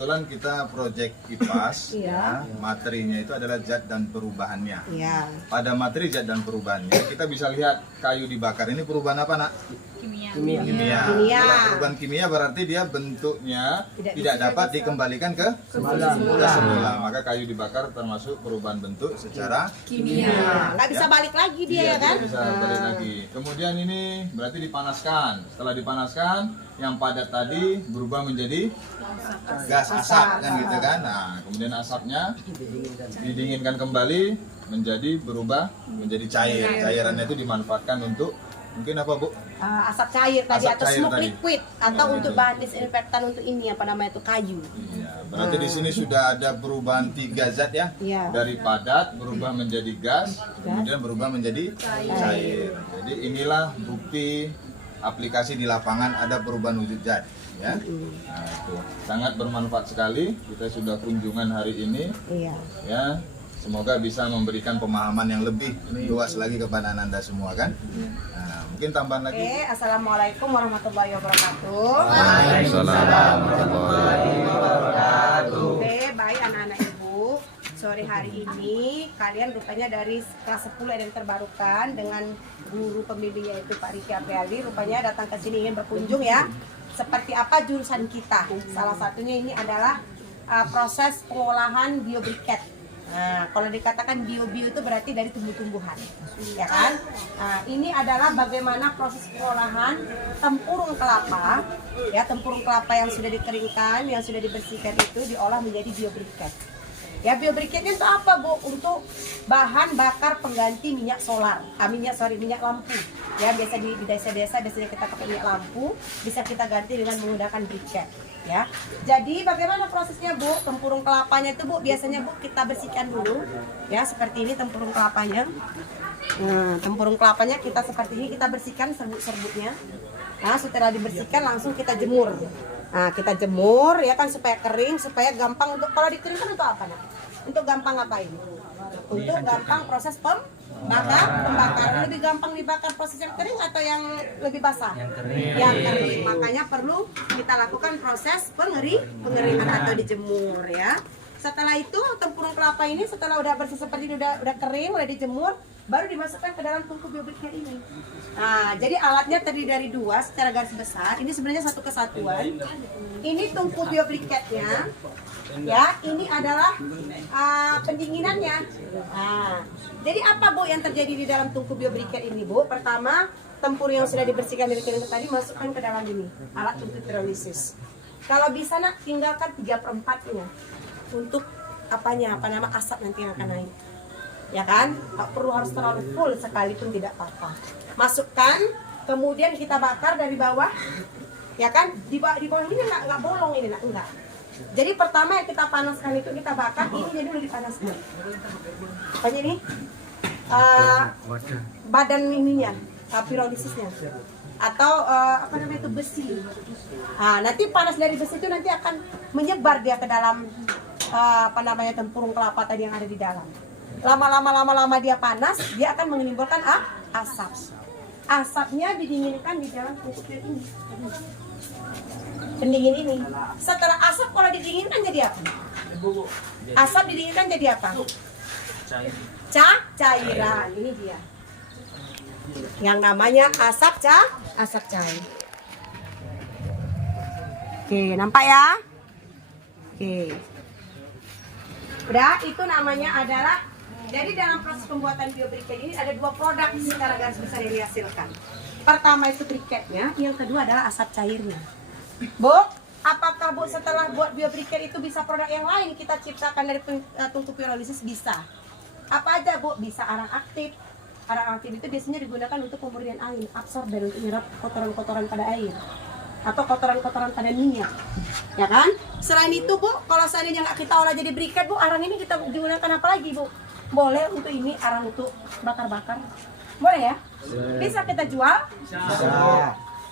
kebetulan kita project kipas, ya, materinya itu adalah zat dan perubahannya. Pada materi zat dan perubahannya, kita bisa lihat kayu dibakar ini perubahan apa, Nak? Kimia. Kalau perubahan kimia berarti dia bentuknya tidak dapat dikembalikan ke semula. Maka kayu dibakar termasuk perubahan bentuk secara kimia. Nggak bisa balik lagi dia, ya kan? Bisa balik lagi. Kemudian ini berarti dipanaskan. Setelah dipanaskan, yang padat tadi berubah menjadi gas asap kan gitu kan. Nah, kemudian asapnya didinginkan kembali menjadi berubah menjadi cair. Cairannya itu dimanfaatkan untuk mungkin apa, Bu? Asap cair tadi Asap atau cair smoke tadi. liquid atau untuk bahan disinfektan untuk ini apa namanya itu kayu. Iya, berarti di sini sudah ada perubahan 3 zat ya. Dari padat berubah menjadi gas, kemudian berubah menjadi cair. Jadi inilah bukti aplikasi di lapangan ada perubahan wujud zat ya. Nah, itu sangat bermanfaat sekali. Kita sudah kunjungan hari ini. Ya. Semoga bisa memberikan pemahaman yang lebih luas lagi kepada Ananda semua kan. Nah, mungkin tambahan lagi. Assalamualaikum warahmatullahi wabarakatuh. Waalaikumsalam warahmatullahi wabarakatuh. Baik anak-anak ibu, sore hari ini kalian rupanya dari kelas 10 yang terbarukan dengan guru pembimbingnya itu Pak Riki Apriali, rupanya datang ke sini ingin berkunjung ya. Seperti apa jurusan kita? Salah satunya ini adalah proses pengolahan biobriket. Nah, kalau dikatakan bio-bio itu berarti dari tumbuh-tumbuhan, ya kan? Nah, ini adalah bagaimana proses pengolahan tempurung kelapa, ya tempurung kelapa yang sudah dikeringkan, yang sudah dibersihkan itu diolah menjadi biobriket. Ya, biobriketnya itu apa, Bu? Untuk bahan bakar pengganti minyak solar, minyak lampu. Ya, biasa di desa-desa biasanya kita pakai minyak lampu, bisa kita ganti dengan menggunakan briket. Ya, jadi bagaimana prosesnya, Bu? Tempurung kelapanya itu, Bu, biasanya Bu kita bersihkan dulu, ya seperti ini tempurung kelapanya. Nah, tempurung kelapanya kita seperti ini kita bersihkan serbuk-serbuknya. Nah, setelah dibersihkan langsung kita jemur. Nah, kita jemur ya kan supaya kering, supaya gampang untuk kalau dikeringkan untuk apa, Nak? Untuk gampang apa ini? Untuk gampang proses pembakaran. Lebih gampang dibakar proses yang kering atau yang lebih basah? Yang kering. Makanya perlu kita lakukan proses pengeringan atau dijemur ya. Setelah itu tempurung kelapa ini setelah udah bersih seperti ini, udah kering, udah dijemur, baru dimasukkan ke dalam tungku biobriket ini. Nah, jadi alatnya terdiri dari 2 secara garis besar. Ini sebenarnya satu kesatuan. Ini tungku biobriketnya. Ya, ini adalah pendinginannya. Nah, jadi apa, Bu, yang terjadi di dalam tungku biobriket ini, Bu? Pertama, tempurung yang sudah dibersihkan dari kering tadi masukkan ke dalam ini, alat tungku hidrolisis. Kalau bisa, Nak, tinggalkan 3/4-nya untuk asap nanti yang akan naik. Ya kan? Tak perlu harus terlalu full, sekalipun tidak apa-apa. Masukkan, kemudian kita bakar dari bawah. Ya kan? Di bawah ini nggak bolong ini, Nak, enggak. Jadi pertama yang kita panaskan itu kita bakar, ini jadi udah dipanaskan. Apanya ini? Badan ininya, pirolisis-nya. Atau apa namanya itu, besi. Nah, nanti panas dari besi itu nanti akan menyebar dia ke dalam tempurung kelapa tadi yang ada di dalam. Lama-lama dia panas, dia akan menimbulkan asap. Asapnya didinginkan di dalam tungku ini. Pendingin ini. Setelah asap kalau didinginkan jadi apa? Asap didinginkan jadi apa? Cairan. Ini dia. Yang namanya asap cair. Oke, nampak ya? Oke. Udah, itu namanya adalah. Jadi dalam proses pembuatan biobriket ini ada 2 produk secara garis besar yang dihasilkan. Pertama itu briketnya, yang kedua adalah asap cairnya. Bu, apakah Bu setelah buat biobriket itu bisa produk yang lain kita ciptakan dari tungku pirolisis? Bisa. Apa aja, Bu? Bisa arang aktif. Arang aktif itu biasanya digunakan untuk pemurnian angin, absorber untuk menyerap kotoran-kotoran pada air atau kotoran-kotoran pada minyak. Ya kan? Selain itu, Bu, kalau seandainya nggak kita olah jadi briket, Bu, arang ini kita digunakan apa lagi, Bu? Boleh untuk ini, arang untuk bakar-bakar. Boleh ya? Bisa kita jual? Bisa.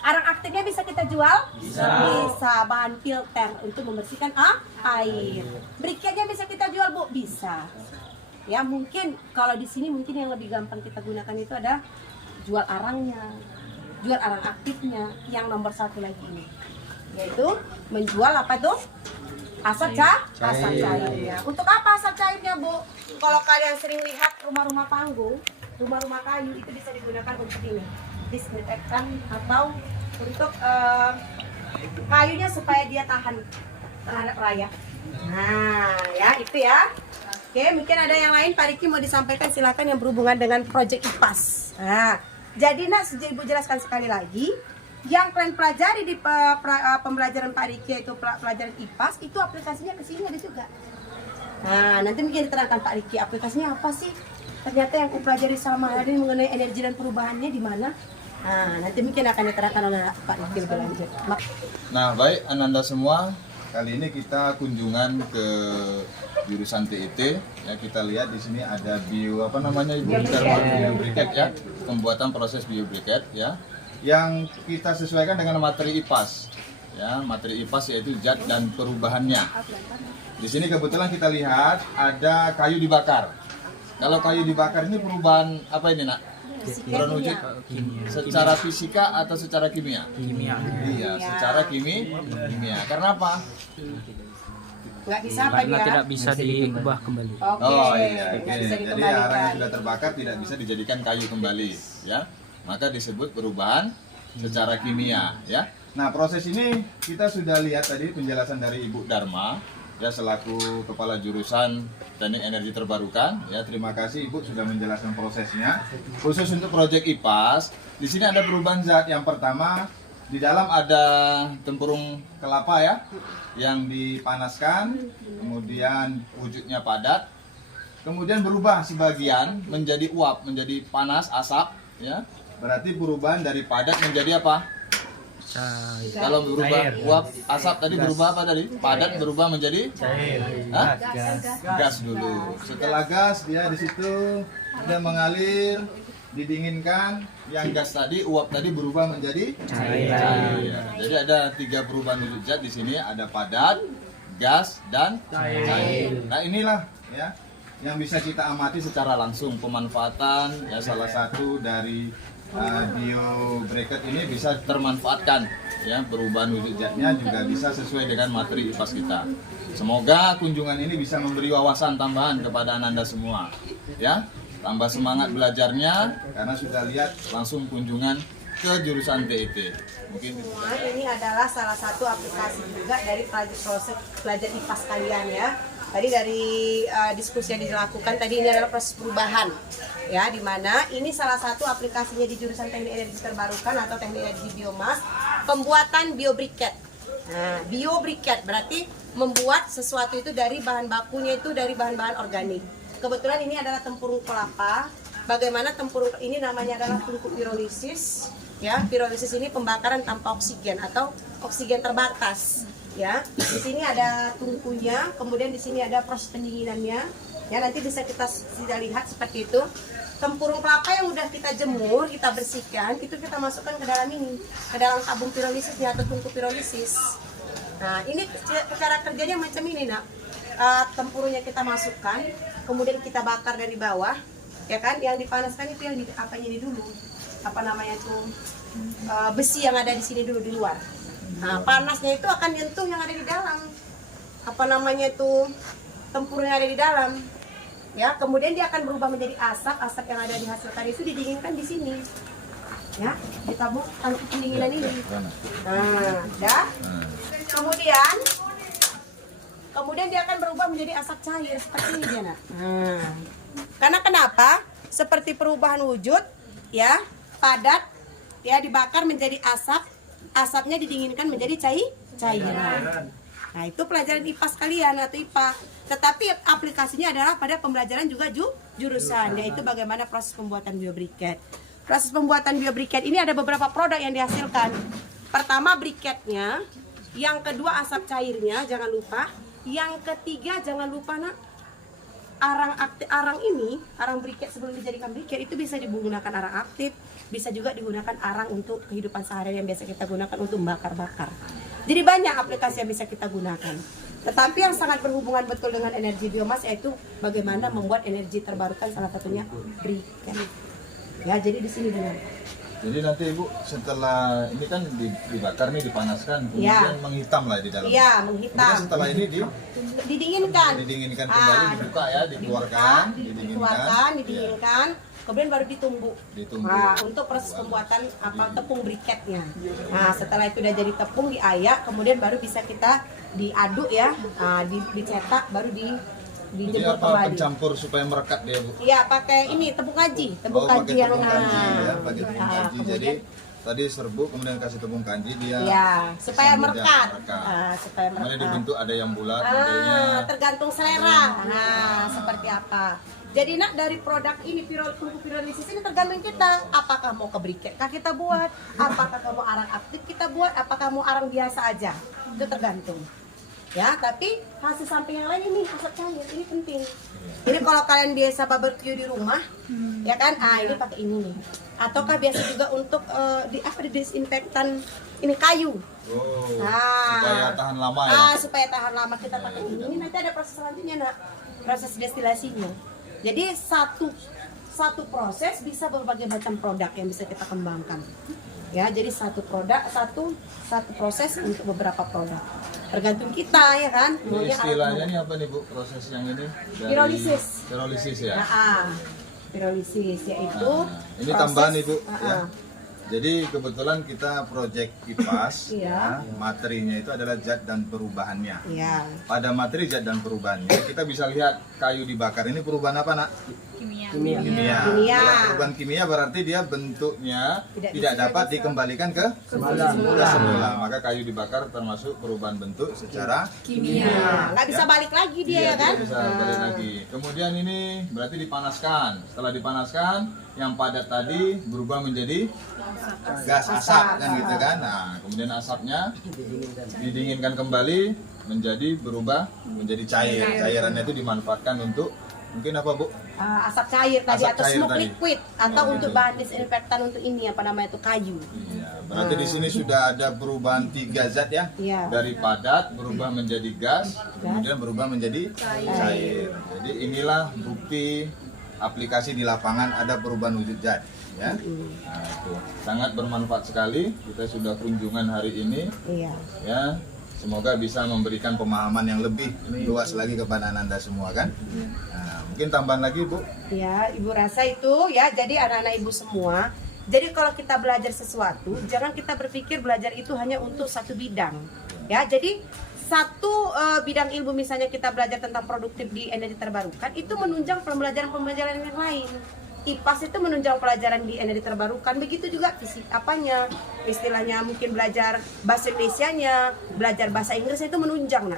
Arang aktifnya bisa kita jual? Bisa. Bahan filter untuk membersihkan air. Briketnya bisa kita jual, Bu? Bisa. Ya, mungkin kalau di sini mungkin yang lebih gampang kita gunakan itu ada jual arangnya, jual arang aktifnya. Yang nomor 1 lagi ini, yaitu menjual apa tuh? asap cair ya. Untuk apa asap cairnya, Bu? Kalau kalian sering lihat rumah-rumah panggung, rumah-rumah kayu itu bisa digunakan untuk ini, disinfektan atau untuk kayunya supaya dia tahan terhadap rayap. Nah, ya itu ya. Oke, mungkin ada yang lain Pak Riki mau disampaikan, silakan, yang berhubungan dengan proyek IPAS. Nah, jadi Ibu jelaskan sekali lagi, yang kalian pelajari di pembelajaran Pak Riki itu pelajaran IPAS, itu aplikasinya ke sini ada juga. Nah, nanti mungkin diterangkan Pak Riki aplikasinya apa sih? Ternyata yang aku pelajari sama hari ini mengenai energi dan perubahannya di mana? Nah, nanti mungkin akan diterangkan oleh Pak Riki lebih lanjut. Nah, baik Ananda semua, kali ini kita kunjungan ke jurusan TIT. Ya, kita lihat di sini ada biobriket ya, pembuatan proses biobriket ya, yang kita sesuaikan dengan materi IPAS. Ya, materi IPAS yaitu zat dan perubahannya. Di sini kebetulan kita lihat ada kayu dibakar. Kalau kayu dibakar ini perubahan apa ini, Nak? Wujud secara fisika atau secara kimia? Kimia. Iya, secara kimia. Karena apa? Nggak bisa apa Karena dia? tidak bisa diubah kembali. Oke, Oh iya, nggak oke. bisa Jadi dikembalikan. arang yang sudah terbakar tidak bisa dijadikan kayu kembali, ya. Maka disebut perubahan secara kimia, ya. Nah, proses ini kita sudah lihat tadi penjelasan dari Ibu Dharma, ya, selaku kepala jurusan Teknik Energi Terbarukan. Ya, terima kasih Ibu sudah menjelaskan prosesnya. Khusus untuk proyek IPAS, di sini ada perubahan zat. Yang pertama, di dalam ada tempurung kelapa ya, yang dipanaskan, kemudian wujudnya padat, kemudian berubah sebagian menjadi uap, menjadi panas, asap, ya. Berarti perubahan dari padat menjadi apa? Cair. Kalau berubah Cair. uap, asap tadi berubah apa tadi? Padat berubah menjadi Cair. Hah? Gas. Gas dulu. Setelah gas dia di situ dia mengalir, didinginkan, yang gas tadi, uap tadi berubah menjadi Cair. cair. Jadi ada 3 perubahan wujud zat di sini, ada padat, gas, dan cair. Nah, inilah ya yang bisa kita amati secara langsung pemanfaatan ya, salah satu dari biobriket ini bisa termanfaatkan ya, perubahan wujud zatnya juga bisa sesuai dengan materi IPAS kita. Semoga kunjungan ini bisa memberi wawasan tambahan kepada Ananda semua ya, tambah semangat belajarnya karena sudah lihat langsung kunjungan ke jurusan TIT. Mungkin Semua ini adalah salah satu aplikasi juga dari proses belajar IPAS kalian ya. Tadi dari diskusi yang dilakukan tadi, ini adalah proses perubahan ya, dimana ini salah satu aplikasinya di jurusan Teknik Energi Terbarukan atau Teknik Energi Biomas, pembuatan biobriket. Nah, biobriket berarti membuat sesuatu itu dari bahan bakunya itu dari bahan-bahan organik. Kebetulan ini adalah tempurung kelapa. Bagaimana tempurung ini namanya adalah tungku pirolisis. Ya, pirolisis ini pembakaran tanpa oksigen atau oksigen terbatas. Ya, di sini ada tungkunya, kemudian di sini ada proses pendinginannya. Ya, nanti bisa kita sudah lihat seperti itu. Tempurung kelapa yang udah kita jemur, kita bersihkan, itu kita masukkan ke dalam ini, ke dalam tabung pirolisisnya atau tungku pirolisis. Nah, ini cara kerjanya macam ini, Nak. Tempurungnya kita masukkan, kemudian kita bakar dari bawah, ya kan? Yang dipanaskan itu yang apanya ini dulu, apa namanya tuh, besi yang ada di sini dulu di luar. Nah, panasnya itu akan nyentuh yang ada di dalam, apa namanya itu, tempurung yang ada di dalam. Ya, kemudian dia akan berubah menjadi asap yang ada dihasilkan itu didinginkan di sini. Ya, di tabung tangki pendinginan ini. Nah, dah. Kemudian dia akan berubah menjadi asap cair seperti ini dia, Nak. Nah, karena kenapa? Seperti perubahan wujud, ya, padat, ya, dibakar menjadi asap, asapnya didinginkan menjadi cairan. Nah, itu pelajaran IPAS kalian atau IPA. Tetapi aplikasinya adalah pada pembelajaran juga jurusan, yaitu bagaimana proses pembuatan biobriket. Proses pembuatan biobriket ini ada beberapa produk yang dihasilkan. Pertama briketnya, yang kedua asap cairnya, jangan lupa. Yang ketiga jangan lupa, Nak, arang ini, arang briket sebelum dijadikan briket itu bisa digunakan arang aktif, bisa juga digunakan arang untuk kehidupan sehari-hari yang biasa kita gunakan untuk membakar-bakar. Jadi banyak aplikasi yang bisa kita gunakan. Tetapi yang sangat berhubungan betul dengan energi biomas yaitu bagaimana membuat energi terbarukan, salah satunya briket. Ya, jadi di sini dulu. Jadi nanti Ibu setelah ini kan dibakar nih, dipanaskan, kemudian menghitam lah di dalam. Iya, menghitam. Kemudian setelah ini didinginkan kembali, dibuka ya, dikeluarkan, didinginkan, kemudian baru ditumbuk. Nah, untuk proses pembuatan tepung briketnya. Nah, setelah itu udah jadi tepung diayak, kemudian baru bisa kita diaduk ya, dicetak, baru dijemur kembali. Pencampur supaya merekat dia Bu? Iya, pakai ini tepung kanji, tepung kanji yang pakai tepung kanji. Jadi tadi serbuk kemudian kasih tepung kanji dia. Iya, supaya merekat. Supaya merekat. Kemudian dibentuk ada yang bulat, modelnya. Tergantung selera. Nah, seperti apa. Jadi nak dari produk ini tungku pirolisis ini tergantung kita. Apakah mau ke briket kah kita buat? Apakah kamu arang aktif kita buat? Apakah mau arang biasa aja? Itu tergantung. Ya, tapi hasil samping yang lain ini asap cair ini penting. Jadi kalau kalian biasa barbecue di rumah, ya kan? Ini pakai ini nih. Ataukah biasa juga untuk di disinfektan ini kayu. Supaya tahan lama ya. Supaya tahan lama kita pakai ini. Ini nanti ada proses selanjutnya, Nak. Proses destilasinya. Jadi satu proses bisa berbagai macam produk yang bisa kita kembangkan. Ya, jadi satu produk, satu proses untuk beberapa produk. Tergantung kita ya kan. Ini istilahnya ini apa nih Bu, proses yang ini? Pirolisis. Pirolisis ya. Pirolisis yaitu ini tambahan nih Bu ya. Jadi kebetulan kita proyek kipas, materinya itu adalah zat dan perubahannya. Pada materi zat dan perubahannya, kita bisa lihat kayu dibakar ini perubahan apa Nak? Kimia. Kalau perubahan kimia berarti dia bentuknya tidak dapat dikembalikan ke semula. Maka kayu dibakar termasuk perubahan bentuk secara kimia. Nggak bisa balik lagi dia ya kan? Tidak bisa balik lagi. Kemudian ini berarti dipanaskan. Setelah dipanaskan, yang padat tadi berubah menjadi gas asap kan gitu kan. Nah, kemudian asapnya didinginkan kembali berubah menjadi cair. Cairannya itu dimanfaatkan untuk mungkin apa Bu? Asap cair tadi atau smoke liquid atau untuk bahan disinfektan untuk ini apa namanya itu kayu. Iya, berarti di sini sudah ada perubahan 3 zat ya. Dari padat berubah menjadi gas, kemudian berubah menjadi cair. Jadi inilah bukti aplikasi di lapangan ada perubahan wujud zat ya. Nah, itu sangat bermanfaat sekali. Kita sudah kunjungan hari ini. Ya. Semoga bisa memberikan pemahaman yang lebih luas lagi kepada Anda semua kan. Nah, mungkin tambahan lagi Bu. Ya, Ibu rasa itu ya. Jadi anak-anak Ibu semua. Jadi kalau kita belajar sesuatu, jangan kita berpikir belajar itu hanya untuk satu bidang. Ya, jadi satu bidang ilmu misalnya kita belajar tentang produktif di energi terbarukan itu menunjang pembelajaran yang lain. IPAS itu menunjang pelajaran di energi terbarukan, begitu juga fisik apanya, istilahnya mungkin belajar bahasa Indonesianya, belajar bahasa Inggris itu menunjang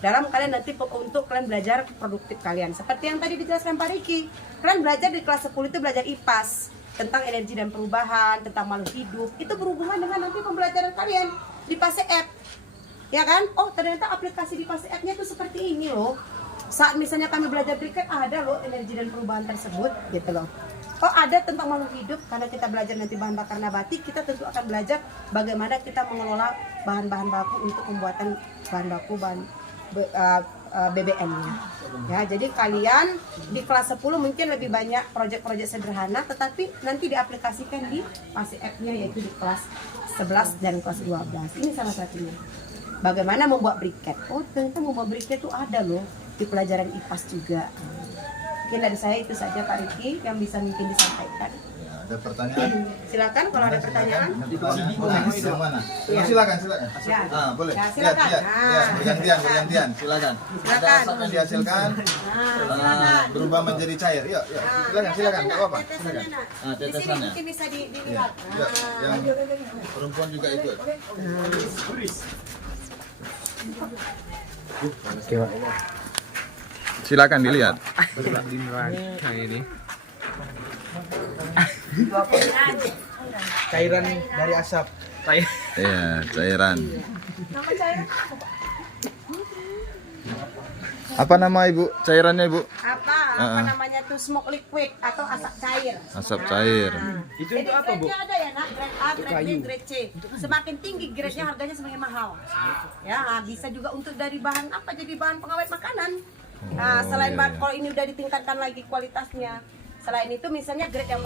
dalam kalian nanti untuk kalian belajar produktif kalian. Seperti yang tadi dijelaskan Pak Riki, kalian belajar di kelas 10 itu belajar IPAS tentang energi dan perubahan, tentang makhluk hidup, itu berhubungan dengan nanti pembelajaran kalian di PASEF. Ya kan? Oh ternyata aplikasi di PASEF-nya itu seperti ini loh. Saat misalnya kami belajar briket ada loh energi dan perubahan tersebut gitu loh. Oh ada tentang makhluk hidup, karena kita belajar nanti bahan bakar nabati, kita tentu akan belajar bagaimana kita mengelola bahan-bahan baku untuk pembuatan bahan BBM-nya. Ya, jadi kalian di kelas 10 mungkin lebih banyak proyek-proyek sederhana, tetapi nanti diaplikasikan di PASEF-nya yaitu di kelas 11 dan kelas 12. Ini salah satunya. Bagaimana membuat briket? Oh ternyata membuat briket itu ada loh di pelajaran IPAS juga. Mungkin dari saya itu saja Pak Riki yang bisa mungkin disampaikan. Ya, ada pertanyaan? Silakan kalau ada pertanyaan. Mana? Silakan. Ya. Boleh. Ya, silakan. Ya, bergantian. Silakan. Ada asap yang dihasilkan. Berubah menjadi cair. Yuk. Silakan. Enggak apa-apa. Silakan. Di sini mungkin bisa dilihat. Yang perempuan juga ikut. Silakan dilihat. Ini Cairan dari asap. Iya, cairan. Apa nama Ibu? Cairannya Ibu? Apa namanya tuh smoke liquid atau asap cair. Asap cair. Itu Jadi apa, Bu? grade-nya ada ya, Nak? Grade A, grade B, grade C. Semakin tinggi grade-nya harganya semakin mahal. Ya, bisa juga untuk dari bahan apa? Jadi bahan pengawet makanan. Nah, selain bahan, kalau ini udah ditingkatkan lagi kualitasnya. Selain itu misalnya grade yang